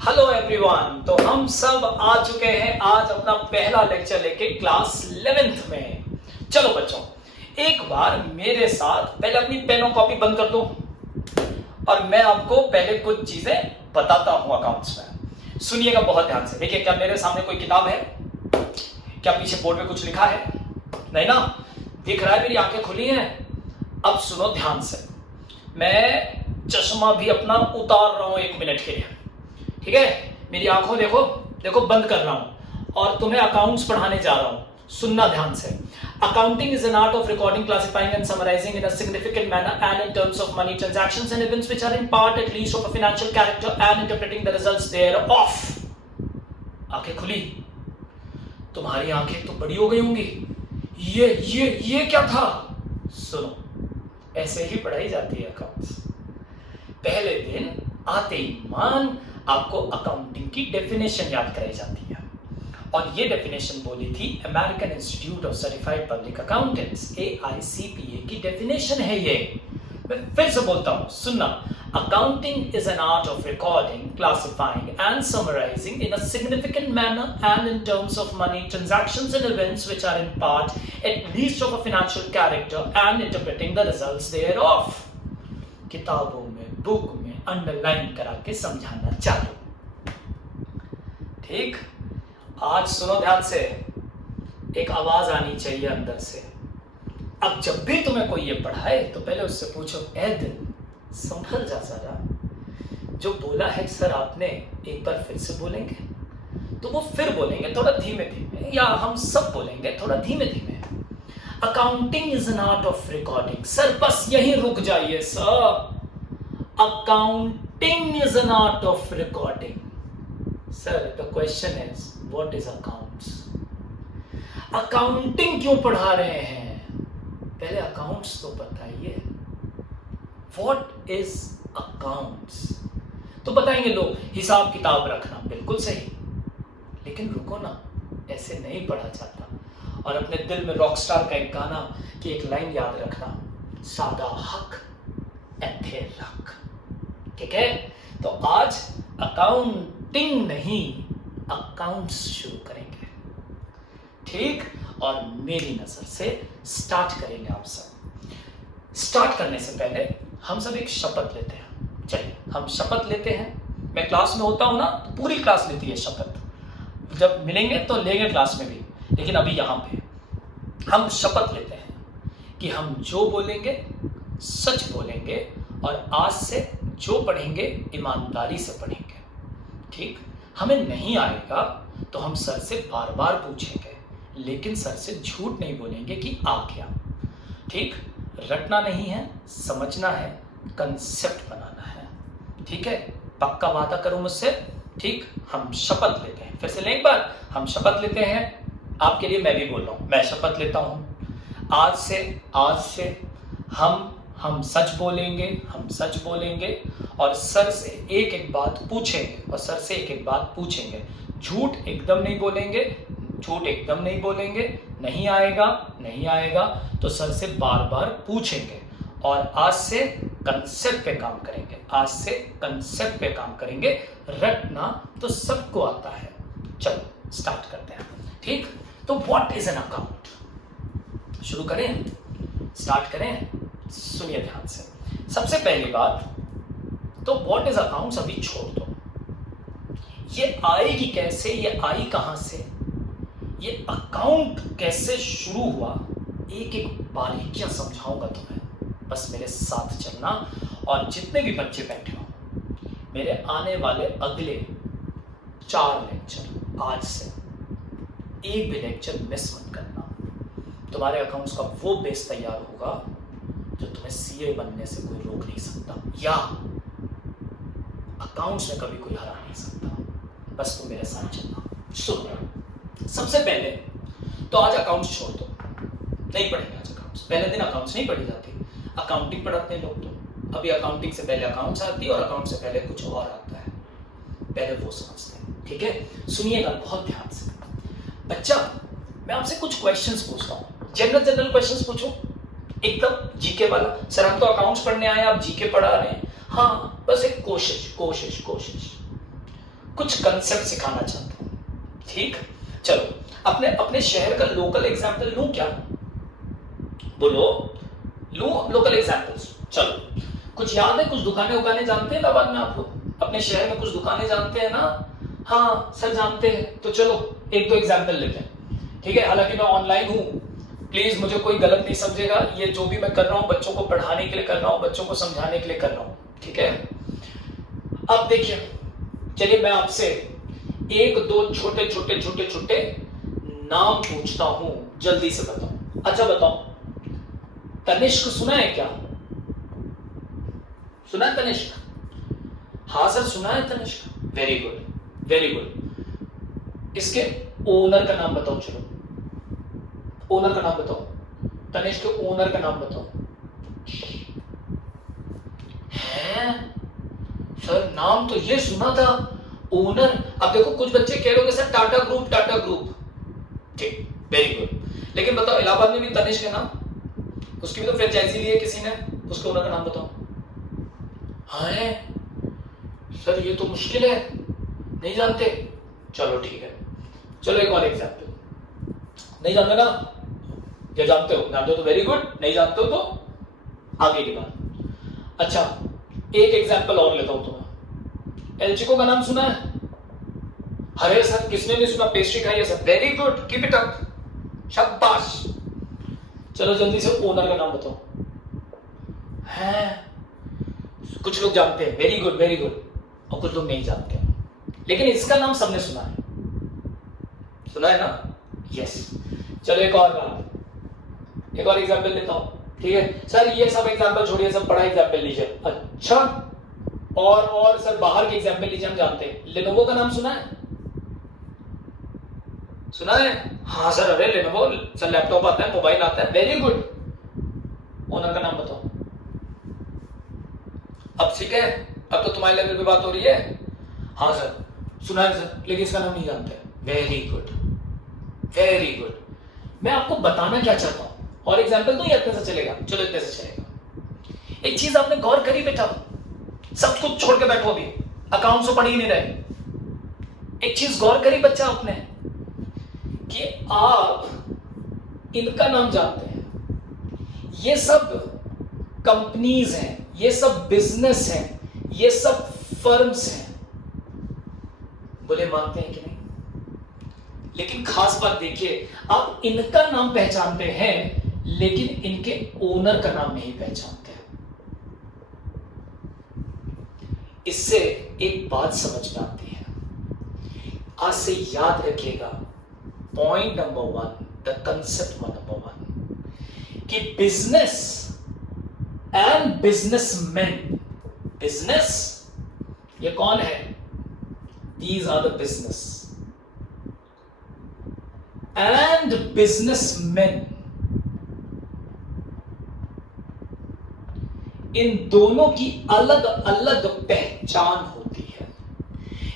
Hello everyone. तो हम सब आ चुके हैं आज अपना पहला लेक्चर लेके क्लास 11th में। चलो बच्चों, एक बार मेरे साथ पहले अपनी पेन और कॉपी बंद कर दो और मैं आपको पहले कुछ चीजें बताता हूं अकाउंट्स में। सुनिएगा बहुत ध्यान से। देखिए, क्या मेरे सामने कोई किताब है? क्या पीछे बोर्ड में कुछ लिखा है? नहीं ना? दिख रहा है? मेरी आंखें खुली हैं। अब सुनो ध्यान से। मैं चश्मा भी अपना उतार रहा हूं 1 मिनट के लिए, ठीक है? मेरी आंखों देखो, देखो बंद कर रहा हूं और तुम्हें अकाउंट्स पढ़ाने जा रहा हूं। सुनना ध्यान से। Accounting is an art of recording, classifying and summarising in a significant manner and in terms of money transactions and events which are in part at least of a financial character and interpreting the results thereof. आंखें खुली? तुम्हारी आंखें तो बड़ी हो गई होंगी। ये क्या था? सुनो, ऐसे ही पढ़ाई जाती है अकाउंट्स। पहले दिन आते ही मान आपको अकाउंटिंग की डेफिनेशन याद कराई जाती है और ये डेफिनेशन बोली थी American Institute of Certified Public Accountants AICPA की डेफिनेशन है ये। मैं फिर से बोलता हूं, सुनना। Accounting is an art of recording, classifying and summarising in a significant manner and in terms of money transactions and events which are in part at least of a financial character and interpreting the results thereof. किताबों में, book में underline करा के समझाना चालू। ठीक? आज सुनो ध्यान से। एक आवाज आनी चाहिए अंदर से। अब जब भी तुम्हें कोई ये पढ़ाए तो पहले उससे पूछो, ए दिल, संभल जा जरा। जो बोला है सर आपने, एक बार फिर से बोलेंगे? तो वो फिर बोलेंगे थोड़ा धीमे धीमे, या हम सब बोलेंगे थोड़ा धीमे धीमे। Accounting is an art of recording. Sir बस यहीं रुक जाइए sir. Accounting is an art of recording. Sir the question is what is accounts? Accounting क्यों पढ़ा रहे हैं? पहले अकाउंट्स तो बताइए। What is accounts? तो बताएंगे लोग हिसाब किताब रखना। बिल्कुल सही, लेकिन रुको ना, ऐसे नहीं पढ़ा जाता। और अपने दिल में रॉकस्टार का एक गाना की एक लाइन याद रखना, सादा हक एथे रख। ठीक है? तो आज अकाउंटिंग नहीं, अकाउंट्स शुरू करेंगे। ठीक? और मेरी नजर से स्टार्ट करेंगे आप सब। स्टार्ट करने से पहले हम सब एक शपथ लेते हैं। चलिए हम शपथ लेते हैं। मैं क्लास में होता हूं ना, तो पूरी क्लास लेती है शपथ। जब मिलेंगे तो लेंगे क्लास में भी, लेकिन अभी यहां पे हम शपथ लेते हैं कि हम जो बोलेंगे सच बोलेंगे और आज से जो पढ़ेंगे ईमानदारी से पढ़ेंगे। ठीक? हमें नहीं आएगा तो हम सर से बार बार पूछेंगे, लेकिन सर से झूठ नहीं बोलेंगे कि आ गया। ठीक? रटना नहीं है, समझना है, कंसेप्ट बनाना है। ठीक है? पक्का वादा करो मुझसे। ठीक? हम शपथ लेते हैं। फिर से लें एक बार। हम शपथ लेते हैं। आपके लिए मैं भी बोल रहा हूं, मैं शपथ लेता हूं। आज से हम सच बोलेंगे, हम सच बोलेंगे और सर से एक एक बात पूछेंगे और सर से एक एक बात पूछेंगे। झूठ एकदम नहीं बोलेंगे, झूठ एकदम नहीं बोलेंगे। नहीं आएगा तो सर से बार बार पूछेंगे और आज से कंसेप्ट पे काम करेंगे। आज से कंसेप्ट पे काम करेंगे। रटना तो सबको आता है। चलो स्टार्ट करते हैं। ठीक? तो व्हाट इज एन अकाउंट? शुरू करें? स्टार्ट करें? सुनिए ध्यान से। सबसे पहली बात तो व्हाट इज अकाउंट्स अभी छोड़ दो। ये आएगी कैसे? ये आई कहां से? ये अकाउंट कैसे शुरू हुआ? एक एक बारीकियां समझाऊंगा तुम्हें। बस मेरे साथ चलना। और जितने भी बच्चे बैठे हो, मेरे आने वाले अगले 4 लेक्चर, आज से एक भी लेक्चर मिस मत करना। तुम्हारे अकाउंट्स का वो बेस तैयार होगा जो तुम्हें सीए बनने से कोई रोक नहीं सकता, या अकाउंट्स में कभी कोई हरा नहीं सकता। बस तुम मेरे साथ चलना। सुनो, सबसे पहले तो आज अकाउंट्स छोड़ दो, नहीं पढ़ेंगे आज अकाउंट्स। पहले दिन अकाउंट्स नहीं पढ़ी जाती, अकाउंटिंग पढ़ाते हैं लोग। तो अभी अकाउंटिंग से पहले अकाउंट्स आती है और अकाउंट से पहले कुछ और आता है। पहले वो समझते हैं। ठीक है? सुनिएगा बहुत ध्यान से। बच्चा, मैं आपसे कुछ क्वेश्चंस पूछता हूँ। जनरल क्वेश्चंस पूछो, एकदम जीके वाला। सर हम तो अकाउंट्स पढ़ने आए, आप जीके पढ़ा रहे हैं। हाँ, बस एक कोशिश। कुछ कंसेप्ट सिखाना चाहता हूं। ठीक, चलो अपने अपने शहर का लोकल एग्जाम्पल लूं क्या? बोलो, लूं लोकल एग्जाम्पल्स? चलो, कुछ याद है? कुछ दुकानें जानते हैं बाद में आप लोग? अपने शहर में कुछ दुकानें जानते हैं ना? हाँ सर जानते हैं। तो चलो एक दो एग्जाम्पल लेते हैं। ठीक है, हालांकि मैं ऑनलाइन हूं, प्लीज मुझे कोई गलत नहीं समझेगा। ये जो भी मैं कर रहा हूं बच्चों को पढ़ाने के लिए कर रहा हूं, बच्चों को समझाने के लिए कर रहा हूं। ठीक है, अब देखिए, चलिए मैं आपसे एक दो छोटे छोटे छोटे छोटे नाम पूछता हूं, जल्दी से बताओ। अच्छा बताओ, तनिष्क सुना है क्या? सुना है तनिष्क? हाँ सर सुना है Tanishq. Very good very good. इसके ओनर का नाम बताओ। चलो ओनर का नाम बताओ। तनिष्क के ओनर का नाम बताओ। है सर, नाम तो ये सुना था, ओनर। अब देखो कुछ बच्चे कह रहे हो sir Tata group, Tata group. ठीक, वेरी गुड। लेकिन बताओ इलाहाबाद में भी तनिष्क है ना, उसकी भी तो फ्रेंचाइजी ली है किसी ने, उसके ओनर का नाम बताओ। हाँ सर ये तो मुश्किल है, नहीं जानते। चलो ठीक है, चलो एक और एग्जाम्पल। नहीं जानते ना, या जानते हो? जानते हो तो वेरी गुड, नहीं जानते हो तो आगे की बात। अच्छा एक एग्जाम्पल और लेता हूं तुम्हें। एलचिको का नाम सुना है? अरे सर किसने नहीं सुना, पेस्ट्री खाई है sir. Very good, keep it up, शाबाश। चलो जल्दी से ओनर का नाम बताओ। है कुछ लोग जानते हैं, वेरी गुड वेरी गुड, और कुछ लोग नहीं जानते, लेकिन इसका नाम सबने सुना है, सुना है ना? यस। चलो एक और बात, एक और एग्जाम्पल लेता हूं। ठीक है सर, ये सब एग्जाम्पल छोड़िए, सब बड़ा एग्जाम्पल लीजिए। अच्छा, और सर बाहर के एग्जाम्पल लीजिए, हम जानते हैं। लेनोवो का नाम सुना है? सुना है? हाँ सर, अरे लेनोवो सर, लैपटॉप आता है, मोबाइल आता है। वेरी गुड, ओनर का नाम बताओ। अब ठीक है, अब तो तुम्हारे लेवल पे बात हो रही है। हाँ सर सुना है सर, लेकिन इसका नाम नहीं जानते। Very good very good. मैं आपको बताना क्या चाहता हूं, और एग्जाम्पल तो ये इतने से चलेगा? चलो इतने से चलेगा। एक चीज आपने गौर करी बेटा, सब कुछ छोड़ के बैठो, अभी अकाउंट्स तो पढ़ ही नहीं रहे। एक चीज गौर करी बच्चा आपने, कि आप इनका नाम जानते हैं, ये सब कंपनीज हैं, ये सब बिजनेस हैं, ये सब फर्म्स हैं। बोले मानते हैं कि नहीं? लेकिन खास बात देखिए, आप इनका नाम पहचानते हैं, लेकिन इनके ओनर का नाम नहीं पहचानते। इससे एक बात समझ में आती है, आज से याद रखिएगा, point number 1, the concept number 1, कि बिजनेस एंड बिजनेसमैन, बिजनेस ये कौन है? These are the business, and businessman, इन दोनों की अलग अलग पहचान होती है।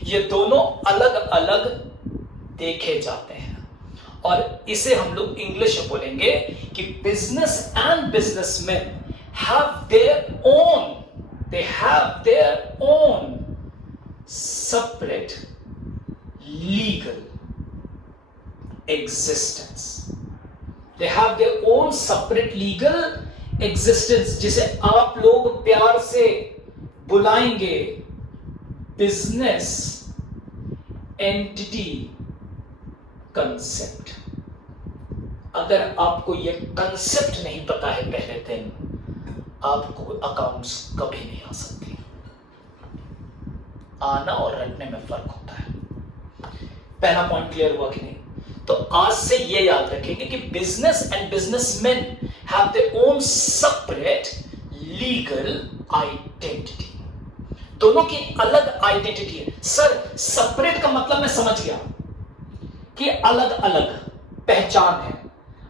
ये दोनों अलग अलग देखे जाते हैं, और इसे हम लोग इंग्लिश में बोलेंगे कि business and businessman have they have their own separate legal existence. They have their own separate legal existence, जिसे आप लोग प्यार से बुलाएंगे बिजनेस एंटिटी कंसेप्ट। अगर आपको यह कंसेप्ट नहीं पता है पहले दिन, आपको अकाउंट्स कभी नहीं आ सकते। आना और रटने में फर्क होता है। पहला पॉइंट क्लियर हुआ कि नहीं? तो आज से ये याद रखेंगे कि business and businessman have their own separate legal identity. दोनों की अलग आइडेंटिटी है। सर सेपरेट का मतलब मैं समझ गया कि अलग अलग पहचान है।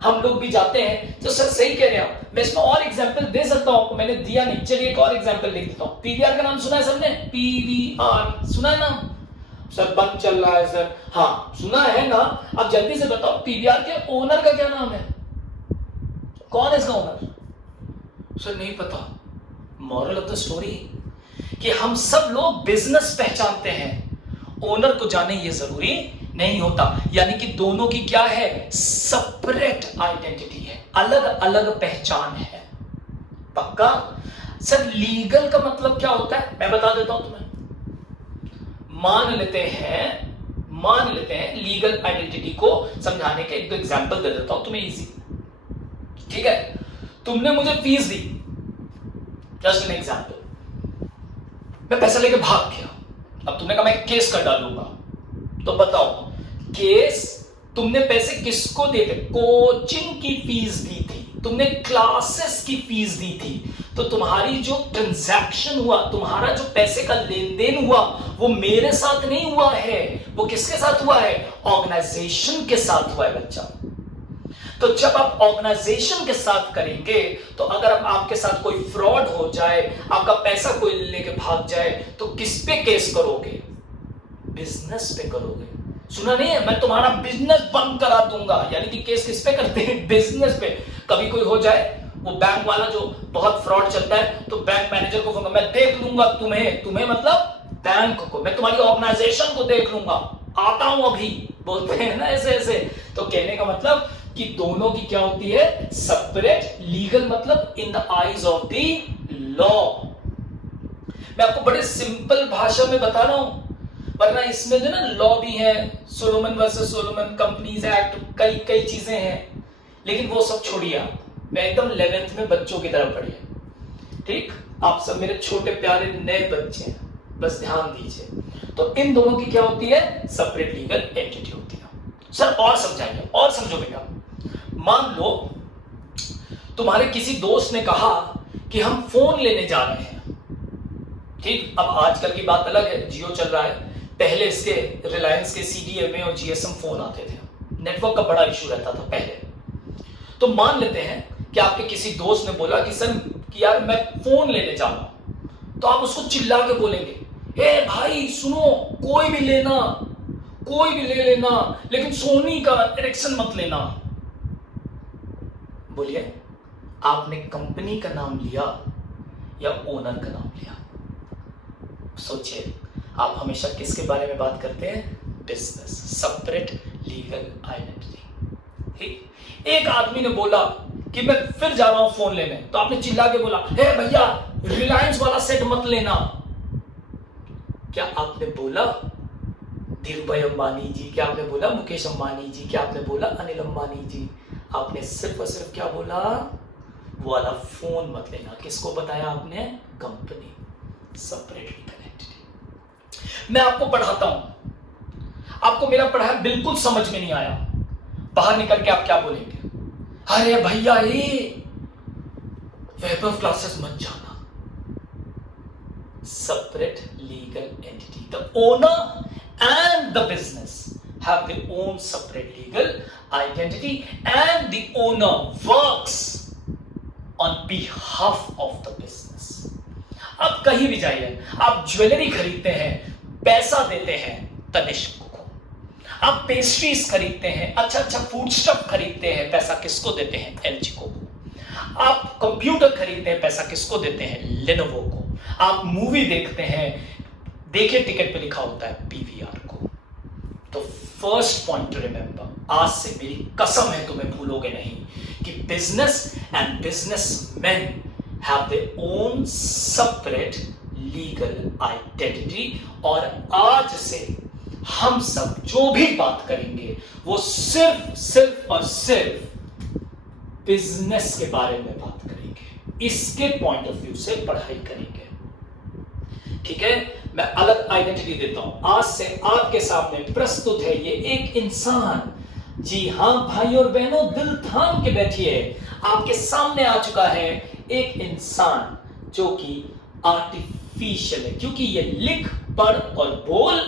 हम लोग भी जाते हैं तो सर सही कह रहे हैं आप, मैं इसमें और एग्जांपल दे सकता हूं आपको, मैंने दिया नहीं। चलिए एक और एग्जांपल लिख देता हूं। पीवीआर का नाम सुना है सबने? पीवीआर सुना है ना? सर बंद चल रहा है सर। हाँ सुना है ना? अब जल्दी से बताओ पीवीआर के ओनर का क्या नाम है? कौन है इसका ओनर? सर नहीं पता। मॉरल ऑफ द स्टोरी कि हम सब लोग बिजनेस पहचानते हैं, ओनर को जाने ये जरूरी नहीं होता। यानी कि दोनों की क्या है, सेपरेट आइडेंटिटी है, अलग अलग पहचान है। पक्का? सर लीगल का मतलब क्या होता है मैं बता देता हूं तुम्हें। मान लेते हैं लीगल आइडेंटिटी को समझाने के एक एग्जांपल दे देता हूं तुम्हें, इजी। ठीक है, तुमने मुझे fees the, just an example, मैं पैसा लेके भाग गया। अब तुमने कहा मैं केस कर डालूंगा, तो बताओ केस तुमने पैसे किसको दिए थे? कोचिंग की फीस दी थी, तुमने क्लासेस की फीस दी थी, तो तुम्हारी जो ट्रांजैक्शन हुआ, तुम्हारा जो पैसे का लेन देन हुआ, वो मेरे साथ नहीं हुआ है, वो किसके साथ हुआ है? ऑर्गेनाइजेशन के साथ हुआ है बच्चा। तो जब आप ऑर्गेनाइजेशन के साथ करेंगे, तो अगर आपके साथ कोई फ्रॉड हो जाए, आपका पैसा कोई लेके भाग जाए, तो किस पे केस करोगे? बिजनेस पे करोगे। सुना नहीं है, मैं तुम्हारा बिजनेस बंद करा दूंगा। यानी कि केस किस पे करते हैं? बिजनेस पे। कभी कोई हो जाए, वो बैंक वाला जो बहुत फ्रॉड चलता है, तो बैंक मैनेजर को फोन, मैं देख लूंगा तुम्हें मतलब बैंक को, मैं तुम्हारी ऑर्गेनाइजेशन को देख लूंगा, आता हूं अभी, बोलते हैं ना ऐसे ऐसे। तो कहने का मतलब कि दोनों की क्या होती है? सेपरेट। लीगल मतलब in the eyes of the law. मैं आपको बड़े सिंपल भाषा में बता रहा हूं, वरना इसमें जो ना लॉ भी है, Solomon versus Solomon companies act, कई कई चीजें हैं, लेकिन वो सब छोड़िए आप। मैं एकदम 11th में बच्चों की तरफ पढ़िए। ठीक, आप सब मेरे छोटे प्यारे नए बच्चे हैं, बस ध्यान दीजिए। तो इन दोनों की क्या होती है? सेपरेट लीगल एंटिटी होती है। सर और समझाइए, और समझो बेटा। मान लो तुम्हारे किसी दोस्त ने कहा कि हम फोन लेने जा रहे हैं। ठीक, अब आजकल की बात अलग है, जियो चल रहा है, पहले इसके रिलायंस के सीडीएमए और जीएसएम फोन आते थे, नेटवर्क का बड़ा इशू रहता था पहले। तो मान लेते हैं कि आपके किसी दोस्त ने बोला कि सर कि यार मैं फोन लेने जा रहा हूं, तो आप उसको चिल्ला के बोलेंगे, ए भाई सुनो, कोई भी लेना, कोई भी ले लेना, लेकिन सोनी का एरिक्सन मत लेना। बोलिए, आपने कंपनी का नाम लिया या ओनर का नाम लिया? सोचिए, आप हमेशा किसके बारे में बात करते हैं? Business, separate legal identity. ठीक, एक आदमी ने बोला कि मैं फिर जा रहा हूं फोन लेने, तो आपने चिल्ला के बोला, हे भैया रिलायंस वाला सेट मत लेना। क्या आपने बोला धीरू भाई अंबानी जी? क्या आपने बोला मुकेश अंबानी जी? क्या आपने बोला अनिल अंबानी जी? आपने सिर्फ और सिर्फ क्या बोला? वो वाला फोन मत लेना। किसको बताया आपने? Company, separate legal entity. मैं आपको पढ़ाता हूं, आपको मेरा पढ़ाया बिल्कुल समझ में नहीं आया, बाहर निकल के आप क्या बोलेंगे? अरे भैया ये वैभव क्लासेस मत जाना। Separate legal entity, the owner and the business have their own separate legal identity and the owner works on behalf of the business. अब कहीं भी जाइए, आप ज्वेलरी खरीदते हैं, पैसा देते हैं तनिष्क को। आप पेस्ट्रीज खरीदते हैं, अच्छा अच्छा फूड स्टफ खरीदते हैं, पैसा किसको देते हैं? एलजी को। आप कंप्यूटर खरीदते हैं, पैसा किसको देते हैं? लेनोवो को। आप मूवी देखते हैं, देखिए टिकट पे लिखा होता है पीवीआर को। तो फर्स्ट पॉइंट रिमेंबर, आज से मेरी कसम है तुम्हें भूलोगे नहीं कि business and businessman have their own separate legal identity. और आज से हम सब जो भी बात करेंगे वो सिर्फ और सिर्फ बिजनेस के बारे में बात करेंगे, इसके पॉइंट ऑफ व्यू से पढ़ाई करेंगे। ठीक है, मैं अलग आइडेंटिटी देता हूं। आज से आपके सामने प्रस्तुत है ये एक इंसान। जी हां भाई और बहनों, दिल थाम के बैठिए, आपके सामने आ चुका है एक इंसान जो कि आर्टिफिशियल है, क्योंकि ये लिख पढ़ और बोल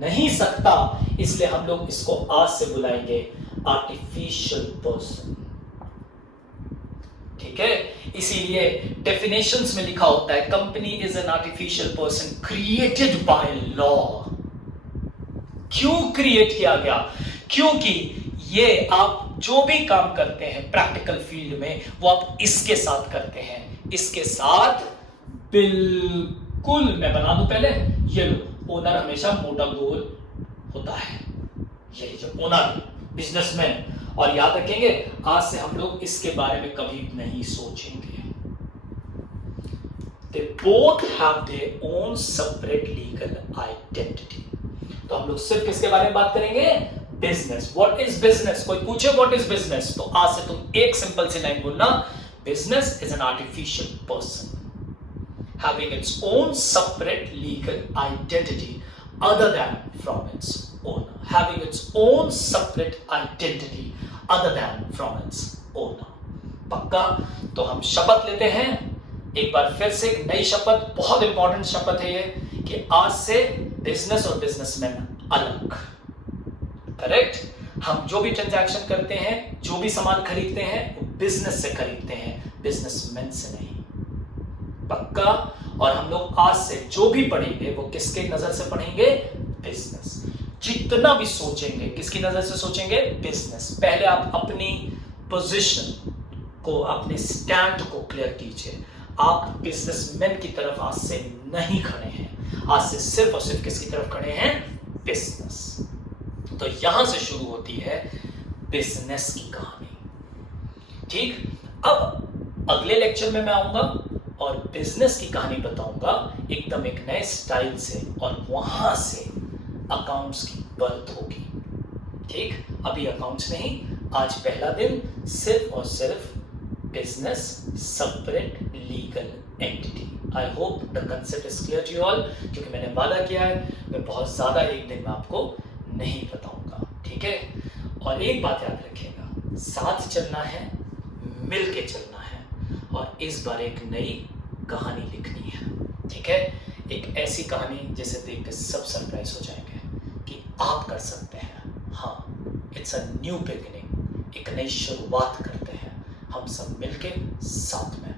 नहीं सकता, इसलिए हम लोग इसको आज से बुलाएंगे आर्टिफिशियल पर्सन। ठीक है, इसीलिए डेफिनेशंस में लिखा होता है company is an artificial person created by law. क्यों क्रिएट किया गया? क्योंकि ये आप जो भी काम करते हैं प्रैक्टिकल फील्ड में, वो आप इसके साथ करते हैं, इसके साथ बिल्कुल। मैं बना दूं पहले, ये लो, ओनर हमेशा मोटा गोल होता है, यही जो ओनर बिजनेसमैन। और याद रखेंगे आज से हम लोग इसके बारे में कभी नहीं सोचेंगे। They both have their own separate legal identity. तो हम लोग सिर्फ किसके बारे में बात करेंगे? बिजनेस। What is business? कोई पूछे व्हाट इज बिजनेस, तो आज से तुम एक सिंपल सी लाइन बोलना, business is an artificial person having its own separate legal identity other than from its owner, having its own separate identity other than from its owner. पक्का? तो हम शपथ लेते हैं एक बार फिर से, एक नई शपथ, बहुत इंपॉर्टेंट शपथ है ये, कि आज से बिजनेस और बिजनेसमैन अलग। करेक्ट? हम जो भी ट्रांजैक्शन करते हैं, जो भी सामान खरीदते हैं, वो बिजनेस से खरीदते हैं, बिजनेसमैन से नहीं। पक्का? और हम लोग आज से जो भी पढ़ेंगे वो किसके नजर से पढ़ेंगे? बिजनेस। जितना भी सोचेंगे किसकी नजर से सोचेंगे? बिजनेस। पहले आप अपनी पोजीशन को, अपने स्टैंड को क्लियर कीजिए। आप बिजनेसमैन की तरफ आज से नहीं खड़े हैं, आज से सिर्फ और सिर्फ किसकी तरफ खड़े हैं? बिजनेस। तो यहां से शुरू होती है बिजनेस की कहानी। ठीक? अब अगले लेक्चर में मैं आऊंगा और बिजनेस की कहानी बताऊंगा एकदम एक नए स्टाइल से, और वहां से अकाउंट्स की बर्थ होगी। ठीक? अभी अकाउंट्स नहीं, आज पहला दिन सिर्फ और सिर्फ business separate legal entity. I hope the concept is clear to you all, क्योंकि मैंने वादा किया है मैं बहुत ज्यादा एक दिन में आपको नहीं बताऊंगा। ठीक है? और एक बात याद रखिएगा, साथ चलना है, मिल के चलना है, और इस बार एक नई कहानी लिखनी है। ठीक है? एक ऐसी कहानी जिसे देख के सब सरप्राइज हो जाएंगे कि आप कर सकते हैं। हाँ, इट्स अ न्यू बिगिनिंग, एक नई शुरुआत करते हैं हम सब मिलके साथ में।